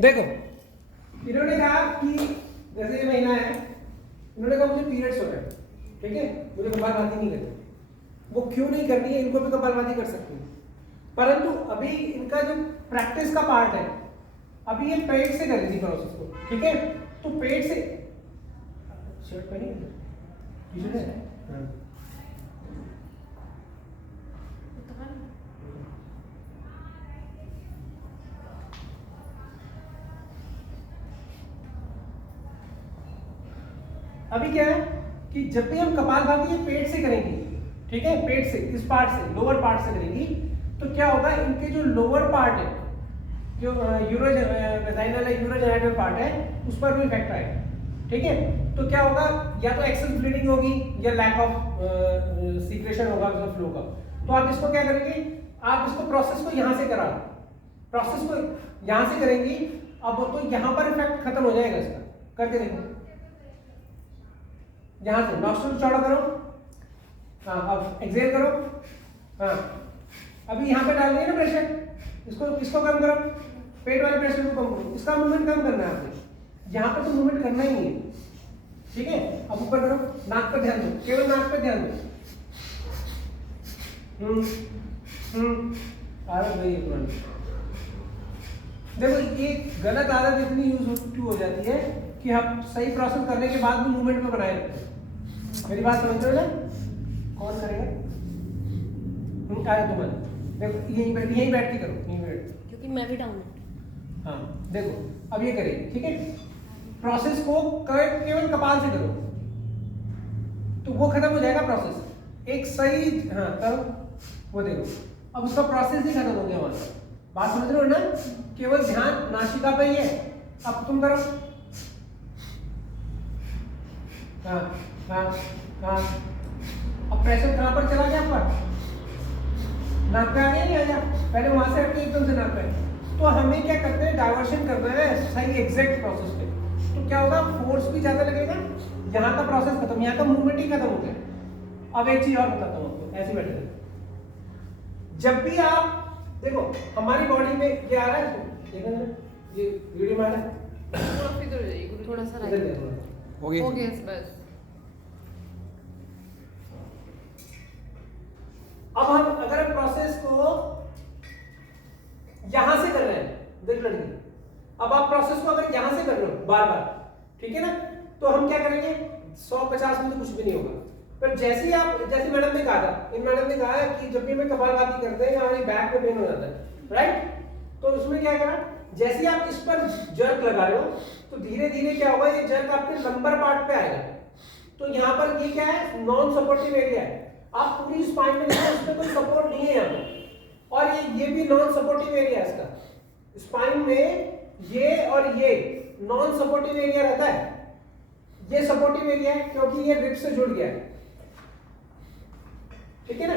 देखो इन्होंने कहा कि जैसे ये महीना है, इन्होंने कहा मुझे पीरियड्स हो रहे हैं, ठीक है, मुझे कपालभाति नहीं करनी। वो क्यों नहीं करनी है, इनको भी कपालभाति कर सकती है, परंतु अभी इनका जो प्रैक्टिस का पार्ट है, अभी ये पेट से करेगी प्रोसेस को, ठीक है। तो पेट से शर्ट पहनी है, हाँ। अभी क्या है कि जब भी हम कपालभाति पेट से करेंगे, ठीक है, पेट से, इस पार्ट से, लोअर पार्ट से करेंगी, तो क्या होगा, इनके जो लोअर पार्ट है, जो वेजाइनल है, यूरोजेनिटल पार्ट है, उस पर भी इफेक्ट आएगा, ठीक है। तो क्या होगा, या तो एक्सेस ब्लीडिंग होगी या लैक ऑफ सीक्रेशन होगा उसका फ्लो का। तो आप इसको क्या करेंगे, आप इसको प्रोसेस को यहाँ से करा, प्रोसेस को यहाँ से करेंगी, अब तो यहाँ पर इफेक्ट खत्म हो जाएगा इसका, करके देखो यहाँ से। नॉस्ट्रल चौड़ा करो, हाँ, अब एक्सहेल करो, हाँ, अभी यहाँ पे डाल दिया ना प्रेशर, इसको कम करो, पेट वाले प्रेशर को कम करो, इसका मूवमेंट कम करना है आपने, यहाँ पर तो मूवमेंट करना ही नहीं है, ठीक है। अब ऊपर करो, नाक पर ध्यान दो, केवल नाक पर ध्यान दो। आदत वही है पुरानी। देखो ये गलत आदत इतनी यूज हो जाती है कि हम सही प्रोसेस करने के बाद भी मूवमेंट में बनाए रखते हैं। मेरी बात समझ रहे हो ना? कौन करेगा? आया तुम्हारे, देखो यहीं बैठ के करो, यहीं बैठ, क्योंकि मैं भी डाउन हूं। हाँ देखो अब ये करेंगे, ठीक है। प्रोसेस को केवल कपाल से करो तो वो खत्म हो जाएगा प्रोसेस, एक सही, हाँ तब वो देखो, अब उसका प्रोसेस ही खत्म हो गया वहां से। बात समझ रहे हो ना? केवल ध्यान नासिका पे ही है। अब तुम करो, हाँ हाँ हाँ, अब प्रेशर कहाँ पर चला गया आपका? नाक पे आ गया, नहीं आया? पहले वहां से हटके एकदम से नाक पे। तो हमें क्या करते हैं, डाइवर्शन करना है सही एग्जैक्ट प्रोसेस पे। तो क्या होगा, फोर्स भी ज्यादा लगेगा, यहाँ का प्रोसेस खत्म, यहाँ का मूवमेंट ही खत्म हो गया। अब एक चीज और बताता हूँ आपको, ऐसे बैठे जब भी आप देखो हमारी बॉडी में क्या आ रहा है, देखो ना ये वीडियो में आ रहा है, थोड़ा सा इधर राइट देखो। हो गया बस। अब हम अगर प्रोसेस को यहां से कर रहे हैं, देख लड़की, अब आप प्रोसेस को अगर यहां से कर रहे हो बार बार, ठीक है ना, तो हम क्या करेंगे, 150 में तो कुछ भी नहीं होगा। पर जैसे ही आप, जैसे मैडम ने कहा था, इन मैडम ने कहा है कि जब भी हमें कपालभाति करते हैं हमारी बैक में पेन हो जाता है, राइट। तो उसमें क्या करा, जैसे ही आप इस पर जर्क लगा रहे हो तो धीरे धीरे क्या होगा, ये जर्क आपके लंबर पार्ट पे आएगा। तो यहाँ पर ये क्या है, नॉन सपोर्टिव एरिया है, आप पूरी स्पाइन में देखो उसमें कोई सपोर्ट नहीं है यहाँ पर, और ये भी नॉन सपोर्टिव एरिया है इसका। स्पाइन में ये और ये नॉन सपोर्टिव एरिया रहता है, ये सपोर्टिव एरिया है क्योंकि ये रिब से जुड़ गया है, ठीक है ना,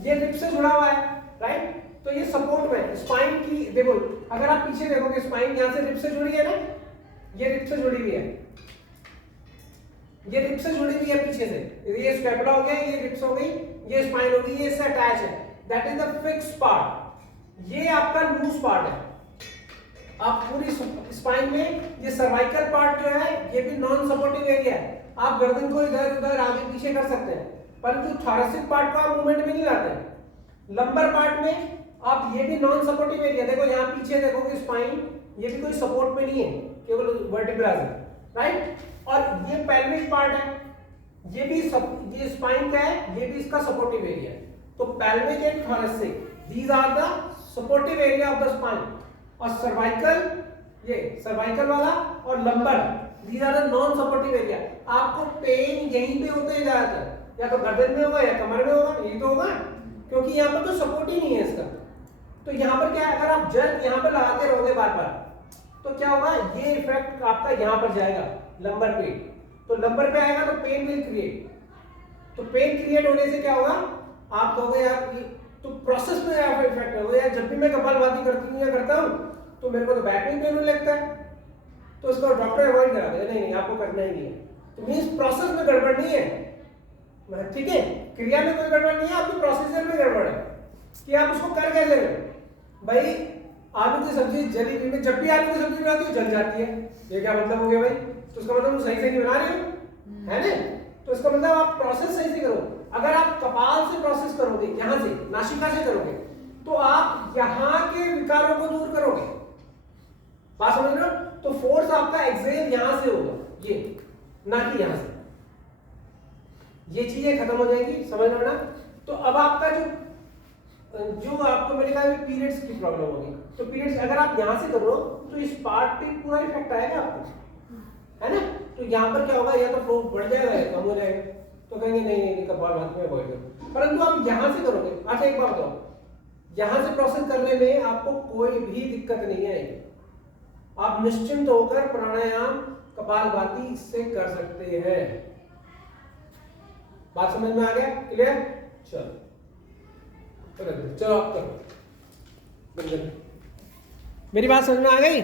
ये रिब से जुड़ा हुआ है, राइट। तो ये सपोर्ट में स्पाइन की, देखो अगर आप पीछे देखोगे स्पाइन यहाँ से रिब से जुड़ी है ना, ये रिब से जुड़ी हुई है, ये रिब से जुड़ी हुई है पीछे से, ये स्कैपुला हो गया, ये रिब्स हो गई, ये स्पाइन हो गई, ये इससे अटैच है, that is the fix part. ये आपका लूज पार्ट है। आप पूरी स्पाइन में ये सर्वाइकल पार्ट जो है ये भी नॉन सपोर्टिव एरिया है, आप गर्दन को इधर उधर आगे पीछे कर सकते हैं, परंतु थोरैसिक पार्ट को आप मूवमेंट में नहीं लाते हैं। लंबर पार्ट में आप ये भी नॉन सपोर्टिव एरिया, देखो यहाँ पीछे देखोगे स्पाइन, ये भी कोई सपोर्ट में नहीं है, केवल वर्टिब्रास है, राइट। और ये पेल्विक पार्ट है, ये भी ये स्पाइन का है, ये भी इसका सपोर्टिव एरिया है। तो pelvic and thoracic, these are the supportive area of the spine, और सर्वाइकल, ये सर्वाइकल वाला, और lumbar, these are the non supportive area. आपको पेन यहीं पे होते हैं ज्यादातर, या तो गर्दन में होगा या कमर में होगा, यही तो होगा, क्योंकि यहाँ पर तो सपोर्ट ही नहीं है इसका। तो यहाँ पर क्या है, अगर आप जर्क यहाँ पर लगाते रहोगे बार बार, तो क्या होगा, ये इफेक्ट आपका यहाँ पर जाएगा लंबर पे, तो लंबर पे आएगा तो पेन विल क्रिएट। तो पेन क्रिएट होने से क्या होगा, आप कहोगे यार, तो प्रोसेस में यहाँ पे इफेक्ट होगा यार, जब भी मैं कपालभाति करती हूँ या करता हूँ तो मेरे को तो बैक में पेन होने लगता है, तो इसको डॉक्टर अवॉइड करा देगा, नहीं आपको करना ही नहीं है। तो मीन्स प्रोसेस में गड़बड़ नहीं है, ठीक है, क्रिया में कोई गड़बड़ नहीं है, आपके प्रोसीजर में गड़बड़ है कि आप उसको कर कैसे रहे हो। भाई आलू की सब्जी जली हुई में, जब भी आलू की सब्जी बनाती हो जल जाती है, ये क्या मतलब हो गया भाई? तो इसका मतलब सही से नहीं बना रहे हो, है ना? तो इसका मतलब आप प्रोसेस सही से करो। अगर आप कपाल से प्रोसेस करोगे, यहाँ से नासिका से करोगे, तो आप यहाँ के विकारों को दूर करोगे। बात समझ रहे हो? तो फोर्स आपका एक्सेल यहां से होगा, ये ना कि यहां से। ये चीजें खत्म हो जाएगी, समझ लो ना। तो अब आपका जो आपको मैंने कहा पीरियड्स की प्रॉब्लम होगी, तो पीरियड्स अगर आप यहां से करो तो इस पार्ट पे पूरा इफेक्ट आएगा आपको, है ना? तो यहाँ पर क्या होगा, या तो फ्लो बढ़ जाएगा या कम हो जाएगा। तो कहेंगे नहीं नहीं कपाल भाती में अवॉइड करो, परंतु आप यहाँ से करोगे। अच्छा एक बात बताओ, यहाँ से प्रोसेस करने में आपको कोई भी दिक्कत नहीं आएगी, आप निश्चिंत होकर प्राणायाम कपालभाति इससे कर सकते हैं। बात समझ में आ गया? क्लियर? चलो आप करो। मेरी बात समझ में आ गई?